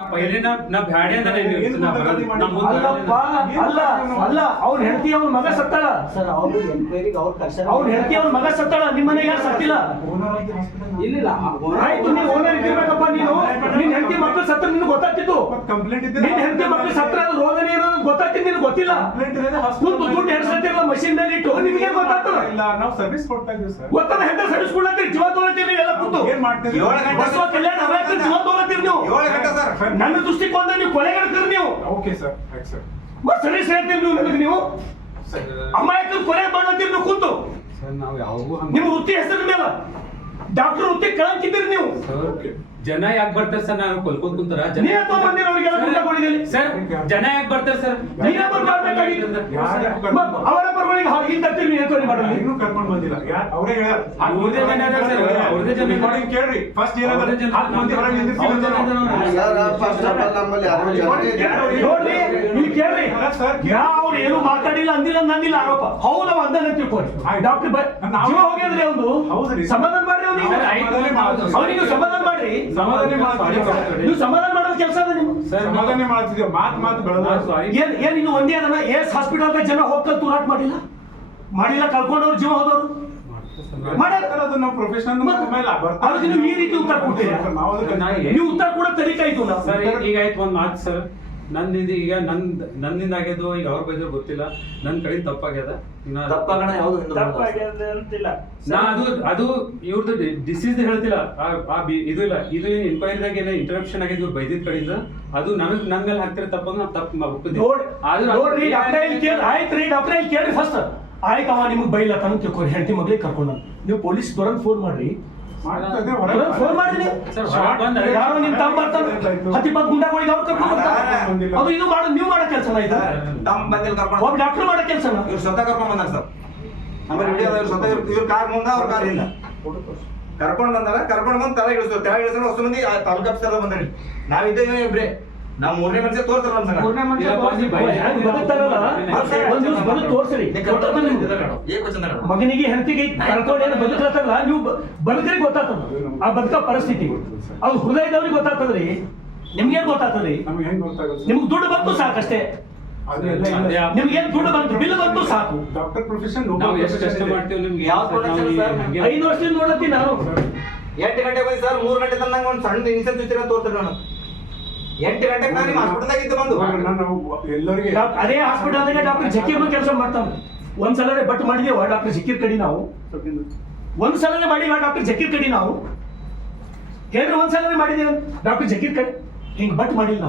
पहिले ना ಬ್ಯಾಡೆ ಅಂತ ಅಲ್ಲ ಅವ್ರ ಹೆಂಡತಿ ಅವ್ರ ಮಗ ಸತ್ತಾಳ ಸರ್ ಅವರು ಎನ್ಕ್ವೈರಿಗೆ ಅವ್ರ ಕರ್ಸರ್ ಅವ್ರ ಹೆಂಡತಿ ಅವ್ರ ಮಗ ಸತ್ತಾಳ ನಿಮ್ಮ ಮನೆಗೆ ಯಾರು ಸತ್ತಿಲ್ಲ ಇಲ್ಲ ಆಯ್ತು ನೀವು ಓನರ್ ಇರ್ಬೇಕಪ್ಪ ನೀನು ನಿನ್ನ ಹೆಂಡತಿ ಮಕ್ಕಳು ಸತ್ರ ನಿನಗೆ ಗೊತ್ತಾಗ್ತಿತ್ತು ಕಂಪ್ಲೇಂಟ್ ಇದೆ ನಿನ್ನ ಹೆಂಡತಿ ಮಕ್ಕಳು ಸತ್ರ ಅದು ರೋಗನೇ ಏನೋ ಗೊತ್ತಾಗ್ತಿತ್ತು ನಿನಗೆ ಗೊತ್ತಿಲ್ಲ ಕುಂತು ದುಡ್ಡು ಹೆಸರ್ತಿರಲ್ಲ ಮಷೀನ್ ನಲ್ಲಿ ಇಟ್ಟು ನಿಮಗೆ ಗೊತ್ತಾಗ್ತದ ಇಲ್ಲ ನಾವು ಸರ್ವಿಸ್ ಕೊಡ್ತಾ ಇದೀವಿ ಸರ್ ಗೊತ್ತಾಗ ಹೆಂಡ ಸರ್ವಿಸ್ ಕೊಡ್ಲಾತೀರಿ ಜೀವ ತೋಲತ್ತೀರಿ ನೀವೆಲ್ಲ ಕೂತು ಏನ್ ಮಾಡ್ತೀರಿ ಬಸವ ಕಲ್ಯಾಣ ಅಭಯಕ್ಕೆ ಜೀವ ತೋಲತ್ತೀರಿ ನೀವು 7 ಗಂಟೆ ಸರ್ ನನ್ನ ದೃಷ್ಟಿಕೋನದಲ್ಲಿ ನೀವು ಕೊಲೆಗಾಡ್ತೀರಿ ನೀವು ಓಕೆ ಸರ್ ಆಯ್ತು ಸರ್ ಮತ್ತೆ ಸರ್ವಿಸ್ ಹೇಳ್ತೀರಿ ನೀವು ನನಗೆ ನೀವು ಅಮಾಯಕರು ಕೊಲೆ ಮಾಡ್ಲತ್ತೀರಿ ನೀವು ಕೂತು ಸರ್ ನಾವು ಯಾವಾಗೂ ನಿಮ್ಮ ವೃತ್ತಿ ಹೆಸರಿನ ಮೇಲೆ ಡಾಕ್ಟರ್ ವೃತ್ತಿ ಕಳಂಕಿದ್ದೀರಿ ನೀವು ಜನ ಯಾಕೆ ಬರ್ತಾರೆ ಸರ್ ನಾವು ಕೊಲ್ಕೊಂಡ್ ಕುಂತಾರ ನೀವೇ ತಗೊಂಡ್ಬಂದಿರ ಅವ್ರಿಗೆಲ್ಲ ದುಡ್ಡು ಕೊಡಿದ್ದೀರಿ ಸರ್ ಜನ ಯಾಕೆ ಬರ್ತಾರೆ ಸರ್ ನೀವೇ ಬಂದು ಮಾಡ್ಬೇಕಾಗಿತ್ತು ಅವರ ಪರವಾಗಿ ಇಲ್ಲಿ ತರ್ತೀರಿ ನೀವು ಎನ್ಕ್ವೈರಿ ಮಾಡಲಿ ಇನ್ನೂ ಕರ್ಕೊಂಡು ಬಂದಿಲ್ಲ ಯಾರು ಅವರೇ ಹೇಳ್ಯಾರ ಅವ್ರದೇ ಜನ ಇದಾರೆ ಸರ್ ಅವ್ರದೇ ಜನ ರೆಕಾರ್ಡಿಂಗ್ ಕೇಳ್ರಿ ಫಸ್ಟ್ ಏನಾದ್ರೆ 10 ಮಂದಿ ಹೊರಗೆ ನೋಡ್ರಿ ಇಲ್ಲಿ ಕೇಳ್ರಿ ನಾವು ಏನು ಮಾತಾಡಿಲ್ಲ ಅಂದಿಲ್ಲ ನಂದಿಲ್ಲ ಆರೋಪ ಹೌದು ನಾವು ಅಂದನ ತಿಳ್ಕೊಳ್ಳಿ ಡಾಕ್ಟರ್ ಜೀವ ಹೋಗ್ಯದ್ರಿ ಅವ್ನು ಸಮಾಧಾನ ಮಾಡ್ರಿ ಅವನಿಗೆ ಸಮಾಧಾನ ಮಾಡ್ರಿ ನೀವು ಸಮಾಧಾನ ಮಾಡೋದು ಕೆಲಸ ಅದ ನೀವು ಸಮಾಧಾನ ಮಾಡ್ತಿದ್ದೀವಿ ಮಾತು ಬೆಳೆದ ಏನ್ ಇನ್ನು ಒಂದೇ ಅದನ್ನ ಎಸ್ ಹಾಸ್ಪಿಟಲ್ ಜನ ಹೋಗ್ತಾ ತೂರಾಟ ಮಾಡಿಲ್ಲ ಕಳ್ಕೊಂಡವ್ರು ಜೀವ ಹೋದವ್ರು ಅದು ನಾವು ಪ್ರೊಫೆಷನಲ್ ಮೇಲೆ ಅದಕ್ಕೆ ನೀವು ಈ ರೀತಿ ಉತ್ತರ ಕೊಡ್ತೀರಾ ನೀವು ಉತ್ತರ ಕೂಡ ತರೀಕಾ ಇತ್ತು ನಾವು ಸರ್ ಈಗ ಆಯ್ತು ಒಂದ್ ಮಾತು ಸರ್ ನಂದಿಂದ ಈಗ ನನ್ನಿಂದ ಆಗ್ಯದು ಈಗ ಅವ್ರ ಬೈದ್ರು ಗೊತ್ತಿಲ್ಲ ನನ್ ಕಡೆ ತಪ್ಪಾಗ್ಯದ ತಪ್ಪಾಗಣ ಯಾವುದು ನಾ ಅದು ಇವ್ರದ್ದು ಡಿಸೀಸ್ ಹೇಳ್ತಿಲ್ಲ ಇದು ಇಲ್ಲ ಇದು ಇನ್ಕ್ವೈರಿದಾಗ ಏನೋ ಇಂಟರಪ್ಷನ್ ಆಗಿದೆ ಇವ್ರು ಬೈದಿದ್ ಕಡೆಯಿಂದ ಅದು ನನ್ ಮೇಲೆ ಹಾಕ್ತಿರ ತಪ್ಪಂದ್ರೆ ನಾವು ತಪ್ಪು ನೋಡ್ರಿ ಆಯ್ತು ರೀ ಡಾಕ್ಟರ್ ಇಲ್ಲಿ ಕೇಳ್ರಿ ಫಸ್ಟ್ ಆಯ್ತವ ನಿಮ್ಗೆ ಬೈಲತ್ತಾನ ತಿಳ್ಕೊರಿ ಹೆಂಡತಿ ಮಗಳಿಗೆ ಕರ್ಕೊಂಡ ನೀವು ಪೊಲೀಸ್ ದೊರನ್ ಫೋನ್ ಮಾಡ್ರಿ ಫೋನ್ ಮಾಡಿದ್ರಿ ಯಾರೋ ನಿಮ್ ತಮ್ಮ ಬರ್ತಾನೆ 10-20 ಗುಂಡಾಗಳಿಗೆ ಅವ್ರು ಕರ್ಕೊಂಡು ಬರ್ತಾರೆ ಅದು ಇದು ಮಾಡೋದು ನೀವು ಮಾಡೋ ಕೆಲಸನ ಆಯ್ತಾ ತಮ್ಮ ಬಂದಿಲ್ಲ ಕರ್ಕೊಂಡು ಒಬ್ಬ ಡಾಕ್ಟರ್ ಮಾಡೋ ಕೆಲಸನ ಇವ್ರು ಸ್ವತಃ ಕರ್ಕೊಂಡು ಬಂದಾರ ಸರ್ ನಮ್ಮ ವಿಡಿಯೋ ಸ್ವತಃ ಇವ್ರ ಕಾರ್ ಮುಂದೆ ಅವ್ರ ಕಾರ್ ಹಿಂದ ಕರ್ಕೊಂಡು ಬಂದಾರ ಕರ್ಕೊಂಡು ಬಂದು ತಲೆ ಇಳಿಸೋ ಹೊಸ ಮಂದಿ ತಾಲೂಕು ಆಫೀಸರ್ ಬಂದ್ರಿ ನಾವಿದ್ದೇವೆ ಇಬ್ರೇ ನಾವು 3ನೇ ಮನುಷ್ಯ ತೋರ್ಸಲ್ಲ ತೋರ್ಸ್ರಿ ಮಗನಿಗೆ ಹೆಂಡತಿಗೆ ಕಳ್ಕೊಂಡೇನು ಬದುಕತ್ತಲ್ಲ ನೀವು ಬದುಕರಿಗೆ ಗೊತ್ತಾಗ್ತದ ಆ ಬದುಕ ಪರಿಸ್ಥಿತಿ ಅದು ಹೃದಯದವ್ರಿಗೆ ಗೊತ್ತಾಗ್ತದ್ರಿ ನಿಮ್ಗೇನ್ ಗೊತ್ತಾಗ್ತದ್ರಿ ನಿಮ್ಗೆ ದುಡ್ಡು ಬಂತು ಸಾಕಷ್ಟೇ ನಿಮ್ಗೇನ್ ದುಡ್ಡು ಬಂತು ಬಿಲ್ ಬಂತು ಸಾಕು ಡಾಕ್ಟರ್ ಪ್ರೊಫೆಷನ್ ನಾವು ಎಷ್ಟು ಕಷ್ಟ ಮಾಡ್ತೀವಿ ನಿಮ್ಗೆ ಯಾವ ಪ್ರೊಡಕ್ಷನ್ ಸರ್ 5 ವರ್ಷದಿಂದ ನೋಡತ್ತೀನಿ ನಾನು 8 ಗಂಟೆಗೆ ಬಂದು ಸರ್ 3 ಗಂಟೆ ತನಕ ಒಂದು ಸಣ್ಣ ಇನ್ಸೆನ್ಸ್ ಇರ್ತೀರ ತೋರ್ತಾರೆ ನಾನು 8 ಗಂಟೆಗೆ ನಾನು ನಿಮ್ಮ ಹಾಸ್ಪಿಟಲ್ದಾಗ ಇದ್ದು ಬಂದು ಎಲ್ಲರಿಗೆ ಅದೇ ಹಾಸ್ಪಿಟಲ್ದಾಗ ಡಾಕ್ಟರ್ ಜಕೀರ್ನು ಕೆಲಸ ಮಾಡ್ತಾನೆ ಒಂದ್ಸಲನೇ ಬಟ್ ಮಾಡಿದೇವ ಡಾಕ್ಟರ್ ಜಕೀರ್ ಕಡಿ ನಾವು ಒಂದ್ಸಲನೇ ಮಾಡಿವ ಡಾಕ್ಟರ್ ಜಕೀರ್ ಕಡಿ ನಾವು ಹೇಳ್ರಿ ಒಂದ್ಸಲನೇ ಮಾಡಿದೇವ ಡಾಕ್ಟರ್ ಜಕೀರ್ ಕಡಿ ಹಿಂಗ್ ಬಟ್ ಮಾಡಿಲ್ಲ ನಾವು